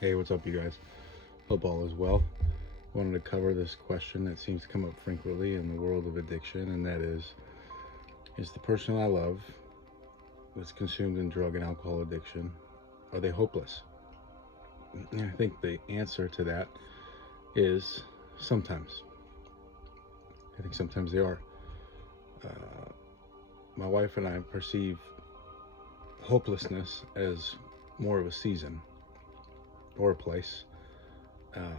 Hey, what's up, you guys? Hope all is well. Wanted to cover this question that seems to come up frequently in the world of addiction, and that is the person I love that's consumed in drug and alcohol addiction, are they hopeless? And I think the answer to that is sometimes. I think sometimes they are. Uh, my wife and I perceive hopelessness as more of a season or a place. Um,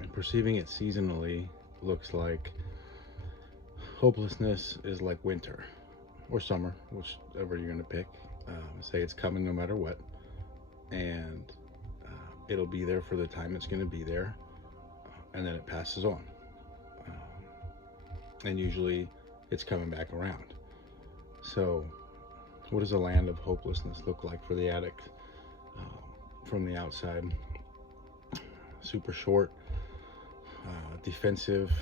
and perceiving it seasonally looks like hopelessness is like winter or summer, whichever you're going to pick. Say it's coming no matter what, and it'll be there for the time it's going to be there, and then it passes on. And usually it's coming back around. So, what does a land of hopelessness look like for the addict from the outside? Super short, defensive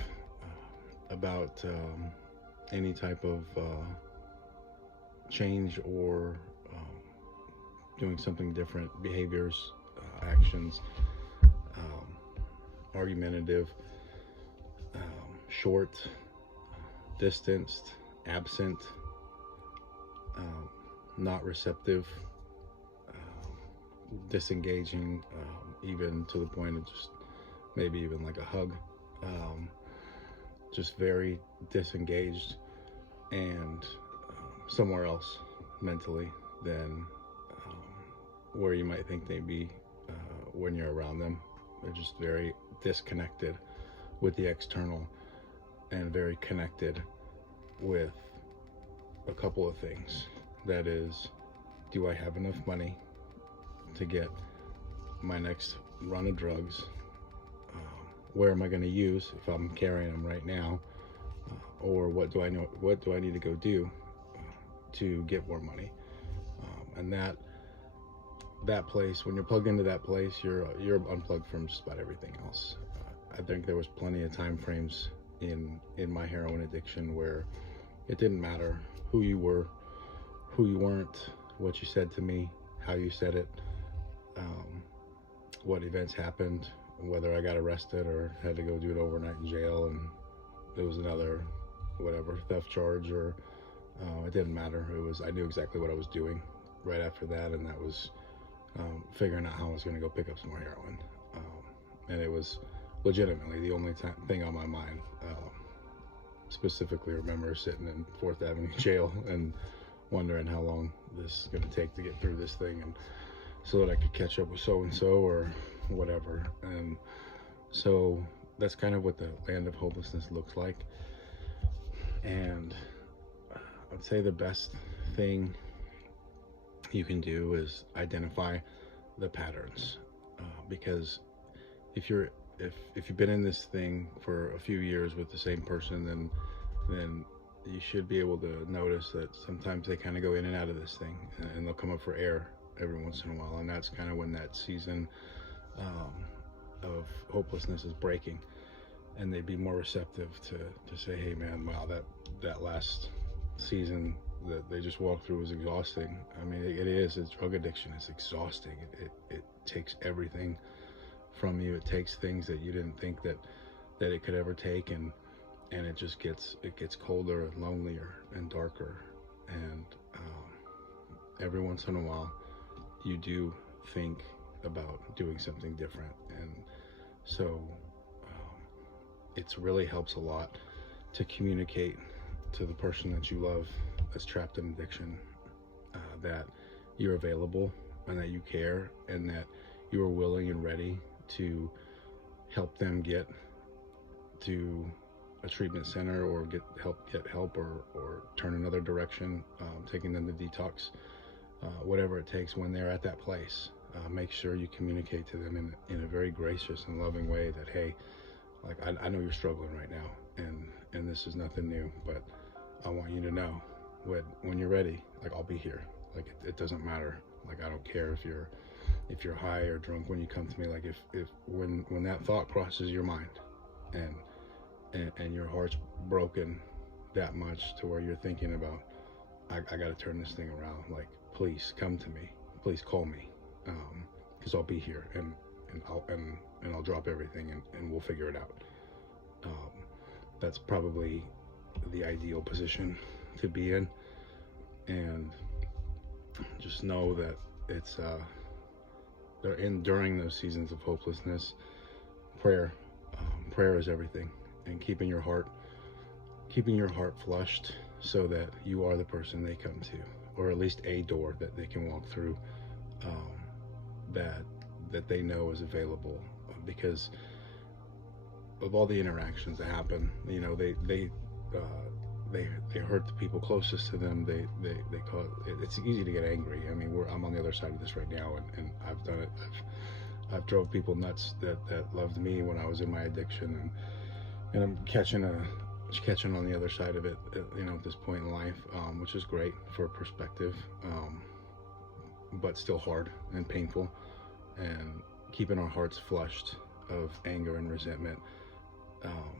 about any type of change or doing something different, behaviors, actions, um, argumentative, short, distanced, absent, not receptive, disengaging, even to the point of just maybe even like a hug, um, just very disengaged and somewhere else mentally than where you might think they'd be when you're around them. They're just very disconnected with the external and very connected with a couple of things. That is, do I have enough money to get my next run of drugs? Where am I going to use if I'm carrying them right now? Or what do I know? What do I need to go do to get more money? And that place, when you're plugged into that place, you're unplugged from just about everything else. I think there was plenty of time frames in my heroin addiction where it didn't matter who you were, who you weren't, what you said to me, how you said it, what events happened, whether I got arrested or had to go do it overnight in jail, and it was another whatever theft charge, or it didn't matter. I knew exactly what I was doing right after that, and that was figuring out how I was going to go pick up some more heroin. And it was legitimately the only thing on my mind. Specifically, remember sitting in Fourth Avenue jail and wondering how long this is going to take to get through this thing, and so that I could catch up with so and so or whatever. And so that's kind of what the land of hopelessness looks like. And I'd say the best thing you can do is identify the patterns, because if you've been in this thing for a few years with the same person, then you should be able to notice that sometimes they kind of go in and out of this thing, and they'll come up for air every once in a while, and that's kind of when that season of hopelessness is breaking, and they'd be more receptive to say, hey man, wow, that last season that they just walked through was exhausting. I mean, it is. It's drug addiction. It's exhausting. It takes everything from you. It takes things that you didn't think that it could ever take, and it just gets colder and lonelier and darker. And every once in a while, you do think about doing something different, and so it really helps a lot to communicate to the person that you love that's trapped in addiction, that you're available and that you care and that you are willing and ready to help them get to a treatment center or get help or turn another direction, taking them to detox, whatever it takes when they're at that place. Make sure you communicate to them in a very gracious and loving way that, hey, like I know you're struggling right now, and this is nothing new, but I want you to know when you're ready, like I'll be here. Like it doesn't matter. Like I don't care if you're high or drunk when you come to me. Like if when that thought crosses your mind, and your heart's broken that much to where you're thinking about, I got to turn this thing around. Like please come to me. Please call me. because I'll be here, and I'll drop everything, and we'll figure it out. That's probably the ideal position to be in. And just know that it's they're in during those seasons of hopelessness. Prayer, prayer is everything, and keeping your heart flushed, so that you are the person they come to, or at least a door that they can walk through, um, that they know is available, because of all the interactions that happen. They hurt the people closest to them. They cause it's easy to get angry. I mean, I'm on the other side of this right now, and I've done it. I've drove people nuts that loved me when I was in my addiction, and I'm catching on the other side of it, at this point in life, which is great for perspective, but still hard and painful. And keeping our hearts flushed of anger and resentment,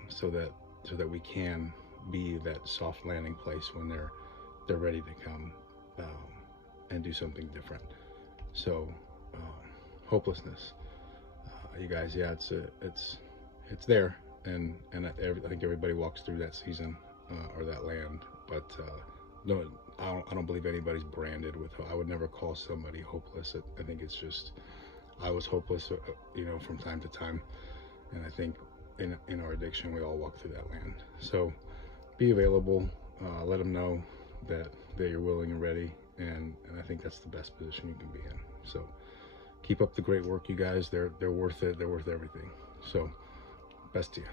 so that we can be that soft landing place when they're ready to come, and do something different. So, hopelessness, you guys, yeah, it's there, and I think everybody walks through that season, or that land, but no, I don't believe anybody's branded with. I would never call somebody hopeless. I think it's just, I was hopeless, from time to time, and I think in our addiction we all walk through that land. So be available, let them know that you're willing and ready, and I think that's the best position you can be in. So keep up the great work, you guys. They're worth it. They're worth everything. So best to you.